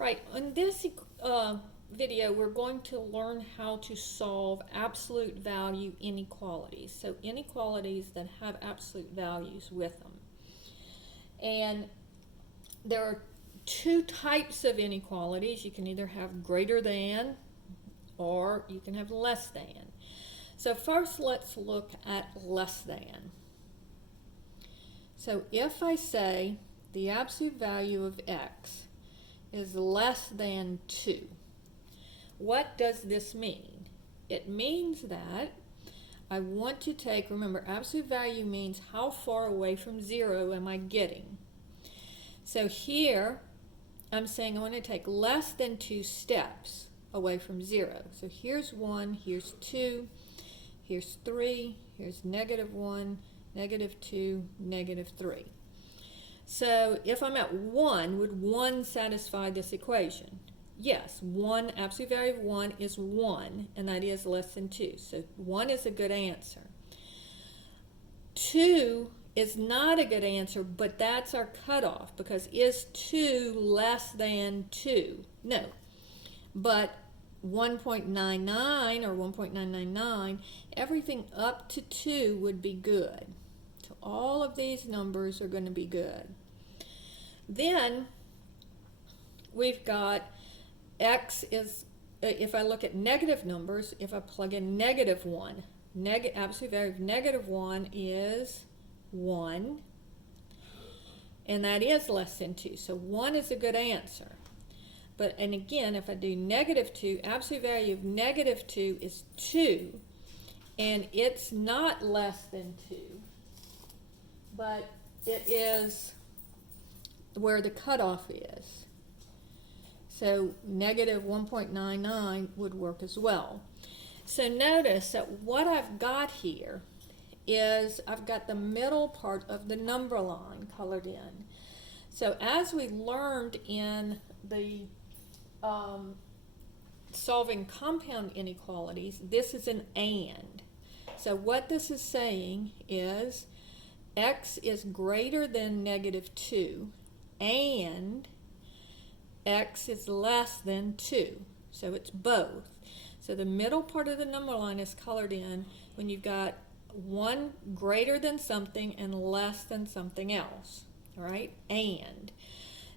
Right, in this video, we're going to learn how to solve absolute value inequalities. So inequalities that have absolute values with them. And there are two types of inequalities. You can either have greater than or you can have less than. So first let's look at less than. So if I say the absolute value of x is less than 2, what does this mean? It means that I want to take, remember, absolute value means how far away from 0 am I getting. So here I'm saying I want to take less than 2 steps away from 0. So here's 1, here's 2, here's 3, here's -1, -2, -3. So if I'm at 1, would 1 satisfy this equation? Yes, absolute value of 1 is 1, and that is less than 2. So 1 is a good answer. 2 is not a good answer, but that's our cutoff, because is 2 less than 2? No. But 1.99 or 1.999, everything up to 2 would be good. So all of these numbers are going to be good. Then we've got x is, if I look at negative numbers, if I plug in -1, absolute value of -1 is 1, and that is less than 2. So 1 is a good answer. But, and again, if I do -2, absolute value of -2 is 2, and it's not less than 2, but it is where the cutoff is. So -1.99 would work as well. So notice that what I've got here is I've got the middle part of the number line colored in. So as we learned in the solving compound inequalities, this is an and. So what this is saying is x is greater than -2 and x is less than 2. So it's both. So the middle part of the number line is colored in when you've got one greater than something and less than something else. All right? And.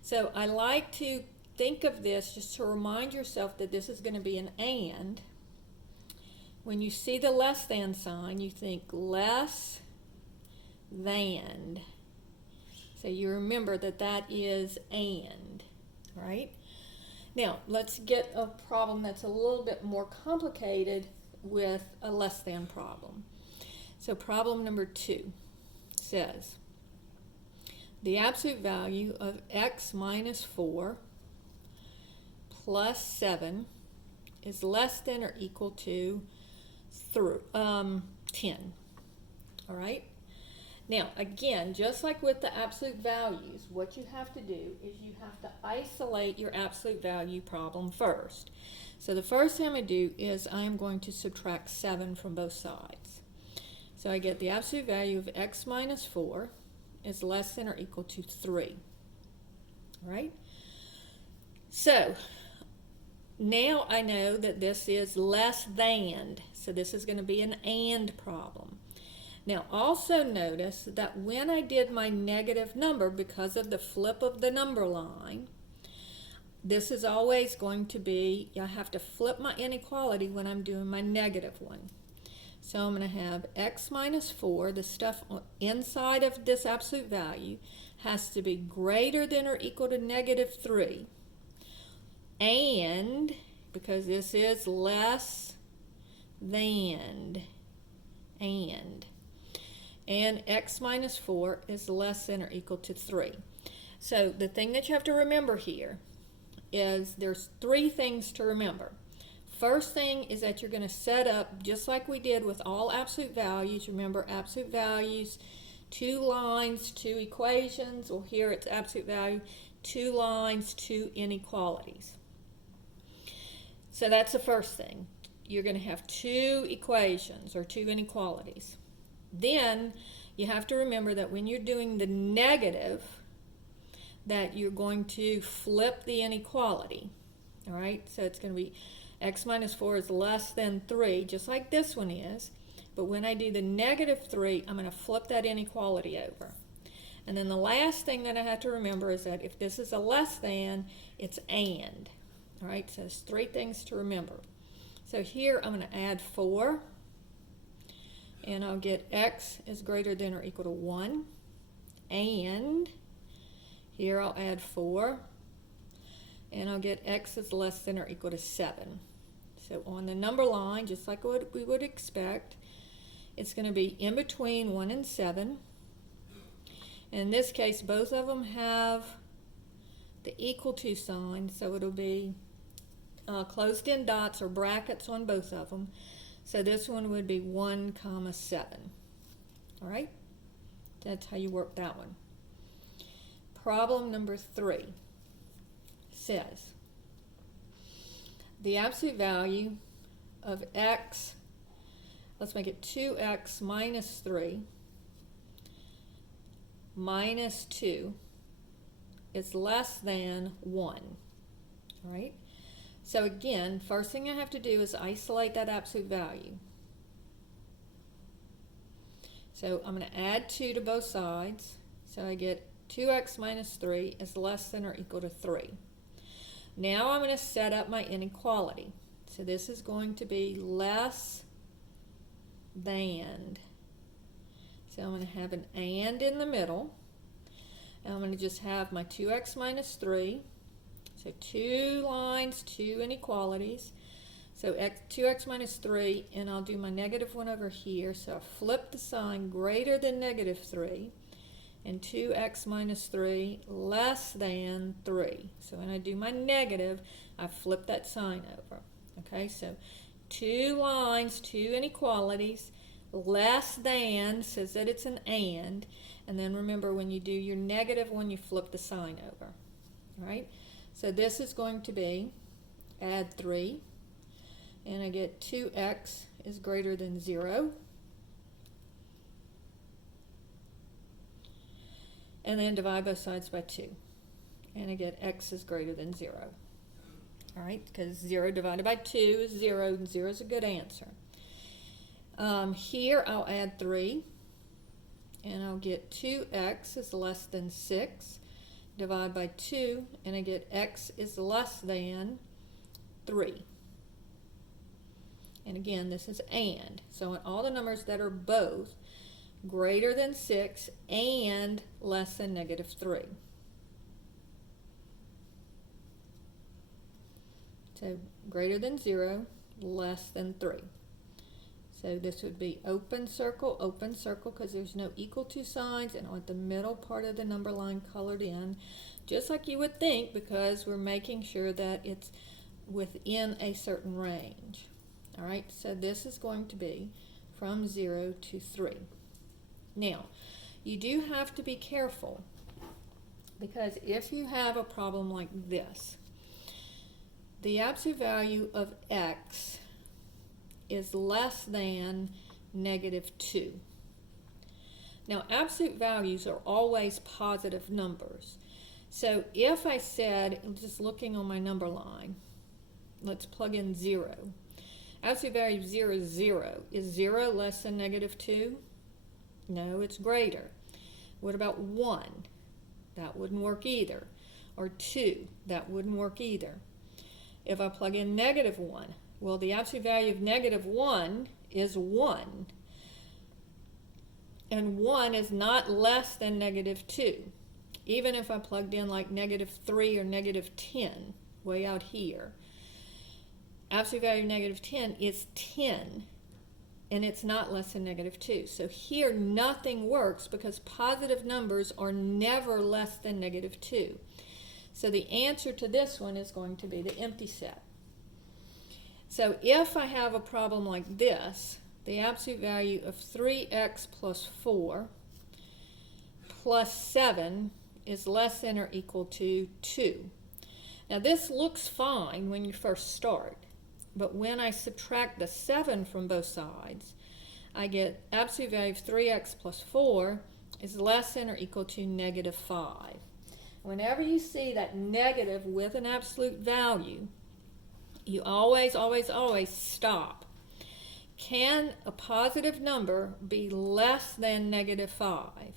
So I like to think of this just to remind yourself that this is going to be an and. When you see the less than sign, you think less than. So you remember that that is and, right? Now, let's get a problem that's a little bit more complicated with a less than problem. So problem number 2 says, the absolute value of x minus 4 plus 7 is less than or equal to 10. All right? Now, again, just like with the absolute values, what you have to do is you have to isolate your absolute value problem first. So the first thing I'm going to do is I'm going to subtract 7 from both sides. So I get the absolute value of x minus 4 is less than or equal to 3. All right? So now I know that this is less than, so this is going to be an and problem. Now also notice that when I did my negative number, because of the flip of the number line, this is always going to be, I have to flip my inequality when I'm doing my negative one. So I'm going to have x minus 4, the stuff inside of this absolute value, has to be greater than or equal to -3. And, because this is less than, and x minus 4 is less than or equal to 3. So the thing that you have to remember here is there's 3 things to remember. First thing is that you're going to set up, just like we did with all absolute values, remember absolute values, 2 lines, 2 equations, or here it's absolute value, 2 lines, 2 inequalities. So that's the first thing. You're going to have 2 equations or 2 inequalities. Then you have to remember that when you're doing the negative, that you're going to flip the inequality. All right, so it's going to be x minus 4 is less than 3, just like this one is. But when I do the negative 3, I'm going to flip that inequality over. And then the last thing that I have to remember is that if this is a less than, it's and. All right, so there's 3 things to remember. So here I'm going to add 4, and I'll get x is greater than or equal to 1. And here I'll add 4, and I'll get x is less than or equal to 7. So on the number line, just like what we would expect, it's going to be in between 1 and 7. In this case, both of them have the equal to sign, so it'll be closed-in dots or brackets on both of them. So this one would be 1, 7. All right? That's how you work that one. Problem number 3 says the absolute value of x, let's make it 2x minus 3 minus 2 is less than 1. All right? So again, first thing I have to do is isolate that absolute value. So I'm going to add 2 to both sides. So I get 2x minus 3 is less than or equal to 3. Now I'm going to set up my inequality. So this is going to be less than. So I'm going to have an and in the middle. And I'm going to just have my 2x minus 3. So 2 lines, 2 inequalities. So 2x minus 3, and I'll do my negative 1 over here. So I flip the sign greater than negative 3. And 2x minus 3 less than 3. So when I do my negative, I flip that sign over. Okay, so 2 lines, 2 inequalities, less than says that it's an and then remember when you do your negative one, you flip the sign over. All right, so this is going to be add 3, and I get 2x is greater than 0. And then divide both sides by 2. And I get x is greater than 0. All right, because 0 divided by 2 is 0, and 0 is a good answer. Here I'll add 3, and I'll get 2x is less than 6. Divide by 2, and I get x is less than 3. And again, this is and. So in all the numbers that are both greater than 6 and less than negative 3. So greater than 0, less than 3. So this would be open circle, because there's no equal to signs, and I want the middle part of the number line colored in, just like you would think, because we're making sure that it's within a certain range. All right, so this is going to be from 0 to 3. Now, you do have to be careful, because if you have a problem like this, the absolute value of x is less than negative 2. Now, absolute values are always positive numbers. So if I said, just looking on my number line, let's plug in 0. Absolute value of 0 is 0. Is 0 less than negative 2? No, it's greater. What about 1? That wouldn't work either. Or 2? That wouldn't work either. If I plug in negative 1, well, the absolute value of negative 1 is 1. And 1 is not less than negative 2. Even if I plugged in like negative 3 or negative 10, way out here, absolute value of negative 10 is 10. And it's not less than negative 2. So here nothing works, because positive numbers are never less than negative 2. So the answer to this one is going to be the empty set. So if I have a problem like this, the absolute value of 3x plus 4 plus 7 is less than or equal to 2. Now this looks fine when you first start, but when I subtract the 7 from both sides, I get absolute value of 3x plus 4 is less than or equal to negative 5. whenever you see that negative with an absolute value, you always, always, always stop. Can a positive number be less than -5?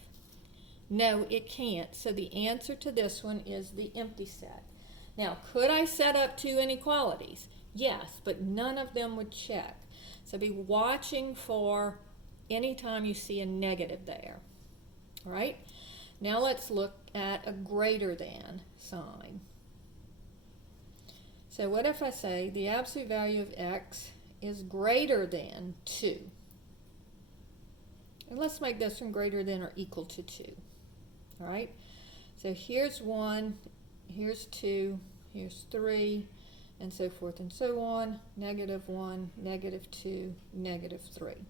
No, it can't. So the answer to this one is the empty set. Now, could I set up two inequalities? Yes, but none of them would check. So be watching for anytime you see a negative there. All right? Now let's look at a greater than sign. So what if I say the absolute value of x is greater than 2? And let's make this one greater than or equal to 2. All right? So here's 1, here's 2, here's 3, and so forth and so on. -1, -2, -3.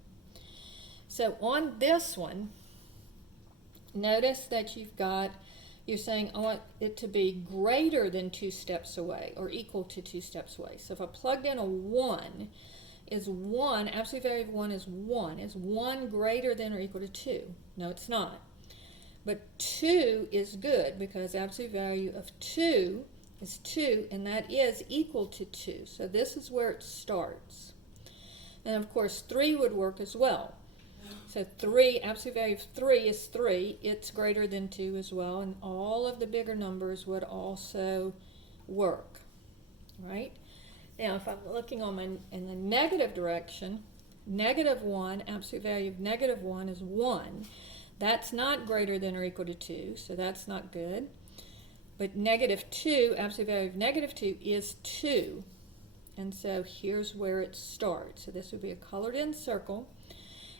So on this one, notice that you're saying I want it to be greater than 2 steps away or equal to 2 steps away. So if I plugged in a 1, is 1, absolute value of 1 is 1. Is 1 greater than or equal to 2? No, it's not. But 2 is good because absolute value of 2 is 2, and that is equal to 2. So this is where it starts. And of course 3 would work as well. So 3, absolute value of 3 is 3. It's greater than 2 as well, and all of the bigger numbers would also work. Right? Now if I'm looking in the negative direction, -1, absolute value of -1 is 1. That's not greater than or equal to 2, so that's not good. But -2, absolute value of -2 is 2. And so here's where it starts. So this would be a colored in circle.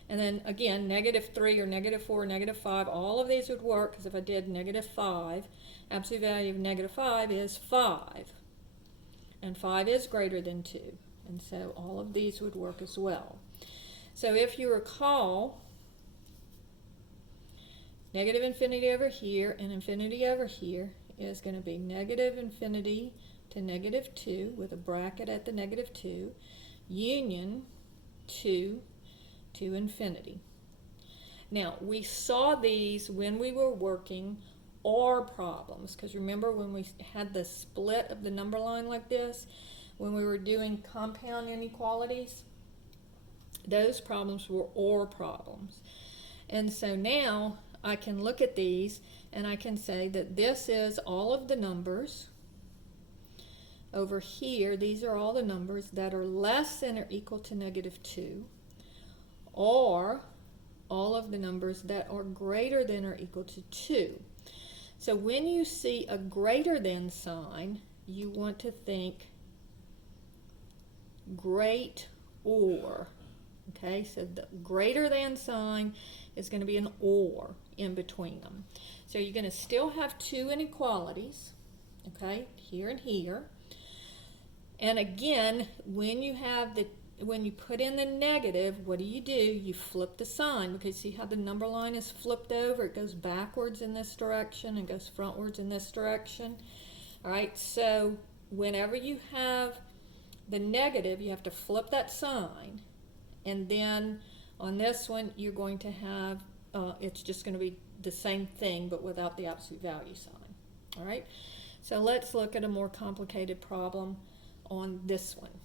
And then again, -3 or -4 or -5, all of these would work because if I did -5, absolute value of -5 is 5. And 5 is greater than 2. And so all of these would work as well. So if you recall, negative infinity over here and infinity over here is going to be -infinity to -2 with a bracket at the -2, union 2 to infinity. Now, we saw these when we were working OR problems, because remember when we had the split of the number line like this, when we were doing compound inequalities, those problems were OR problems. And so now I can look at these and I can say that this is all of the numbers. Over here, these are all the numbers that are less than or equal to -2, or all of the numbers that are greater than or equal to 2. So when you see a greater than sign, you want to think great or. Okay, so the greater than sign is going to be an or in between them. So you're going to still have two inequalities, okay, here and here. And again, when you put in the negative, what do? You flip the sign, because see how the number line is flipped over? It goes backwards in this direction and goes frontwards in this direction. All right, so whenever you have the negative, you have to flip that sign. And then on this one, you're going to have, it's just going to be the same thing, but without the absolute value sign. All right, so let's look at a more complicated problem on this one.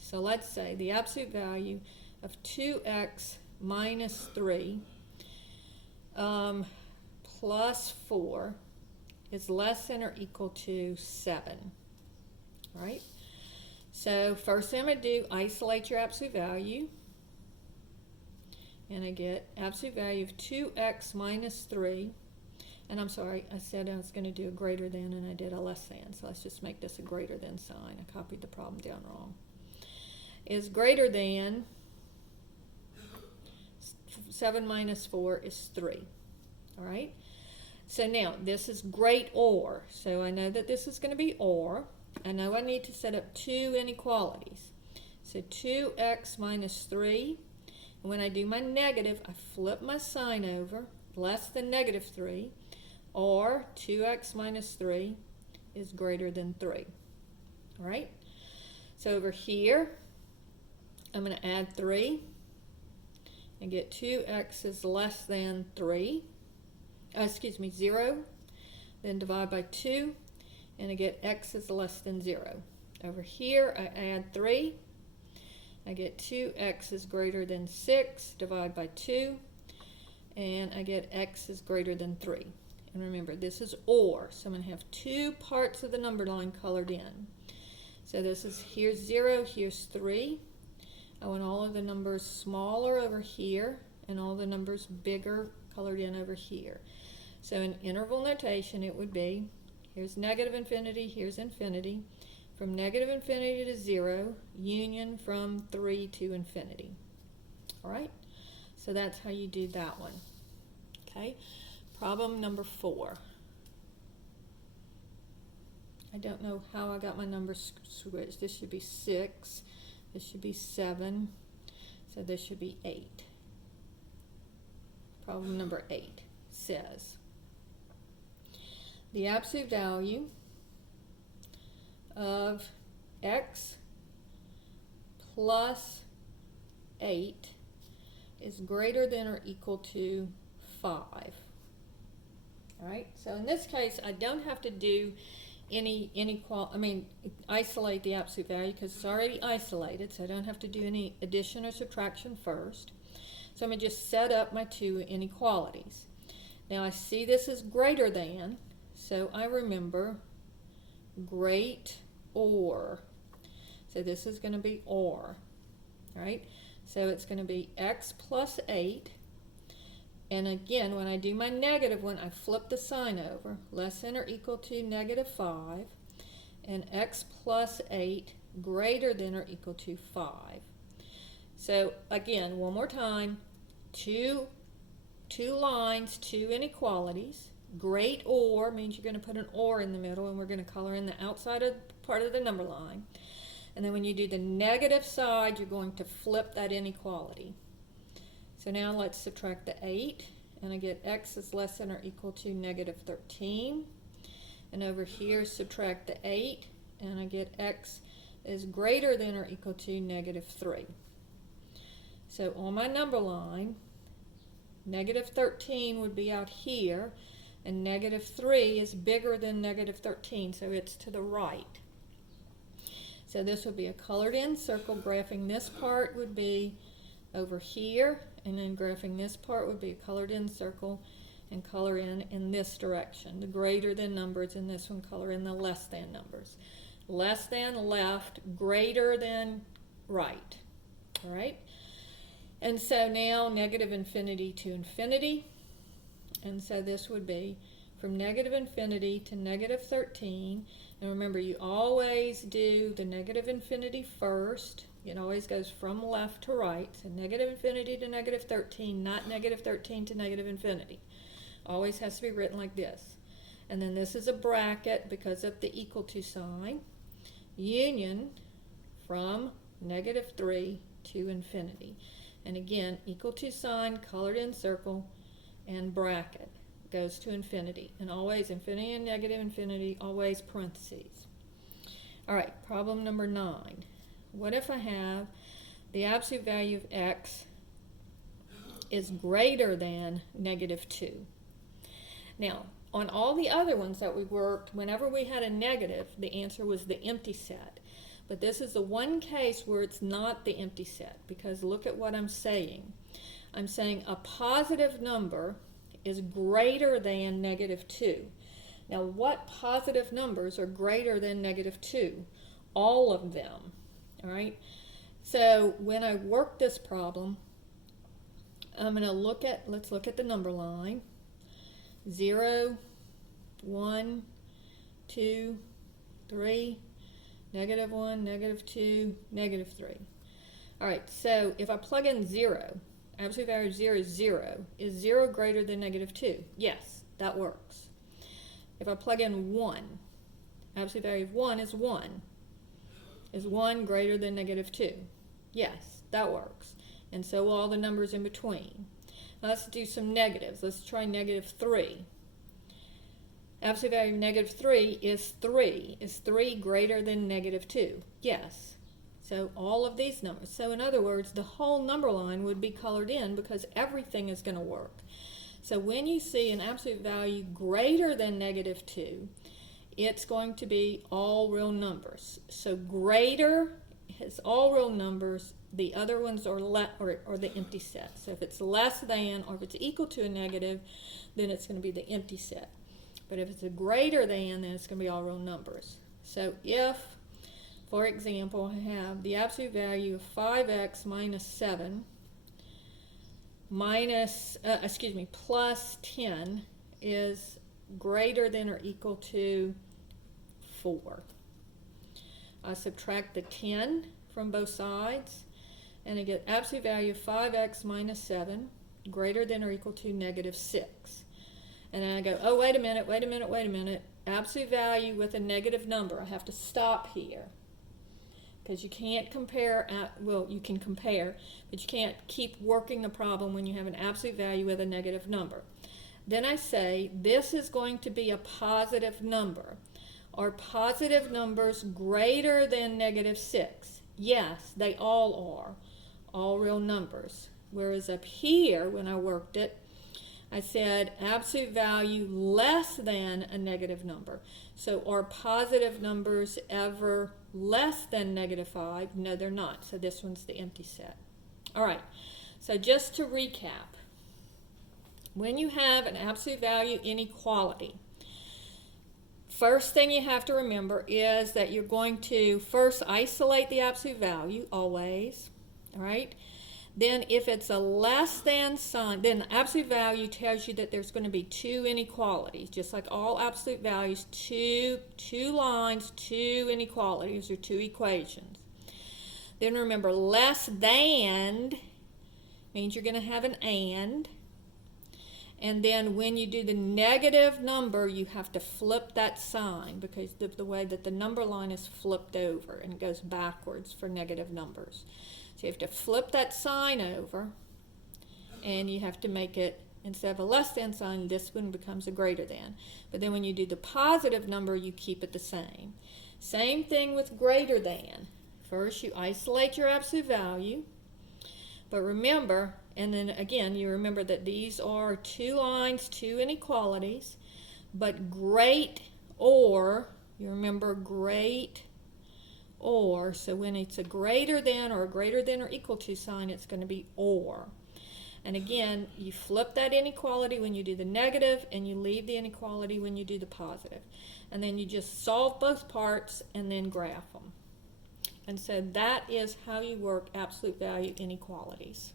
So let's say the absolute value of 2x minus 3 plus 4 is less than or equal to 7. All right, so first thing I'm going to do, isolate your absolute value. And I get absolute value of 2x minus 3. And I'm sorry, I said I was going to do a greater than, and I did a less than. So let's just make this a greater than sign. I copied the problem down wrong. Is greater than 7 minus 4 is 3. All right? So now, this is great or. So I know that this is going to be or. I know I need to set up two inequalities. So 2x minus 3. And when I do my negative, I flip my sign over, less than negative 3, or 2x minus 3 is greater than 3. All right? So over here, I'm going to add 3 and get 2x is less than 3. 0 then divide by 2, and I get x is less than 0. Over here, I add 3. I get 2x is greater than 6, divide by 2, and I get x is greater than 3. And remember, this is OR, so I'm going to have two parts of the number line colored in. So this is, here's 0, here's 3. I want all of the numbers smaller over here, and all the numbers bigger colored in over here. So in interval notation, it would be, here's negative infinity, here's infinity. From negative infinity to 0, union from 3 to infinity. All right, so that's how you do that one. Okay, problem number 4. I don't know how I got my numbers switched. This should be 6, this should be 7, so this should be 8. Problem number 8 says, the absolute value of x plus 8 is greater than or equal to 5. All right, so in this case, I don't have to do isolate the absolute value because it's already isolated, so I don't have to do any addition or subtraction first. So I'm going to just set up my two inequalities. Now I see this is greater than, so I remember great or. So this is going to be or, right? So it's going to be x plus 8. And again, when I do my negative one, I flip the sign over. Less than or equal to negative 5. And x plus 8 greater than or equal to 5. So again, one more time. Two lines, two inequalities. Great or means you're going to put an or in the middle, and we're going to color in the outside of part of the number line. And then when you do the negative side, you're going to flip that inequality. So now let's subtract the 8, and I get x is less than or equal to negative 13. And over here, subtract the 8, and I get x is greater than or equal to negative 3. So on my number line, negative 13 would be out here, and negative 3 is bigger than negative 13, so it's to the right. So this would be a colored in circle. Graphing this part would be over here, and then graphing this part would be a colored in circle, and color in this direction. The greater than numbers in this one, color in the less than numbers. Less than left, greater than right. All right? And so now negative infinity to infinity. And so this would be from negative infinity to negative 13. And remember, you always do the negative infinity first. It always goes from left to right. So negative infinity to negative 13, not negative 13 to negative infinity. Always has to be written like this. And then this is a bracket because of the equal to sign. Union from negative 3 to infinity. And again, equal to sign, colored in circle, and bracket goes to infinity. And always infinity and negative infinity, always parentheses. All right, problem number 9. What if I have the absolute value of x is greater than negative 2? Now, on all the other ones that we worked, whenever we had a negative, the answer was the empty set. But this is the one case where it's not the empty set, because look at what I'm saying. I'm saying a positive number is greater than negative 2. Now, what positive numbers are greater than negative 2? All of them. All right? So when I work this problem, I'm going to let's look at the number line. 0, 1, 2, 3, negative 1, negative 2, negative 3. All right, so if I plug in 0, absolute value of 0 is 0. Is 0 greater than negative 2? Yes, that works. If I plug in 1, absolute value of 1 is 1. Is 1 greater than negative 2? Yes, that works. And so will all the numbers in between. Now let's do some negatives. Let's try negative 3. Absolute value of negative 3 is 3. Is 3 greater than negative 2? Yes. So all of these numbers. So in other words, the whole number line would be colored in because everything is going to work. So when you see an absolute value greater than negative 2, it's going to be all real numbers. So greater is all real numbers. The other ones are or the empty set. So if it's less than or if it's equal to a negative, then it's going to be the empty set. But if it's a greater than, then it's going to be all real numbers. So if, for example, I have the absolute value of 5x minus 7 plus 10 is greater than or equal to 4. I subtract the 10 from both sides, and I get absolute value of 5x minus 7 greater than or equal to negative 6. And then I go, oh, wait a minute. Absolute value with a negative number. I have to stop here, because you can't compare, well, you can compare, but you can't keep working the problem when you have an absolute value with a negative number. Then I say, this is going to be a positive number. Are positive numbers greater than negative 6? Yes, they all are. All real numbers. Whereas up here, when I worked it, I said absolute value less than a negative number. So are positive numbers ever less than negative 5? No, they're not. So this one's the empty set. All right, so just to recap, when you have an absolute value inequality, first thing you have to remember is that you're going to first isolate the absolute value, always, all right? Then if it's a less than sign, then the absolute value tells you that there's going to be two inequalities, just like all absolute values, two lines, two inequalities, or two equations. Then remember, less than means you're going to have an and. And then when you do the negative number, you have to flip that sign, because the way that the number line is flipped over and it goes backwards for negative numbers. So you have to flip that sign over, and you have to make it, instead of a less than sign, this one becomes a greater than. But then when you do the positive number, you keep it the same. Same thing with greater than. First, you isolate your absolute value. But remember, and then again, you remember that these are two lines, two inequalities. But great or, you remember great or, so when it's a greater than or equal to sign, it's going to be or. And again, you flip that inequality when you do the negative, and you leave the inequality when you do the positive. And then you just solve both parts and then graph them. And so that is how you work absolute value inequalities.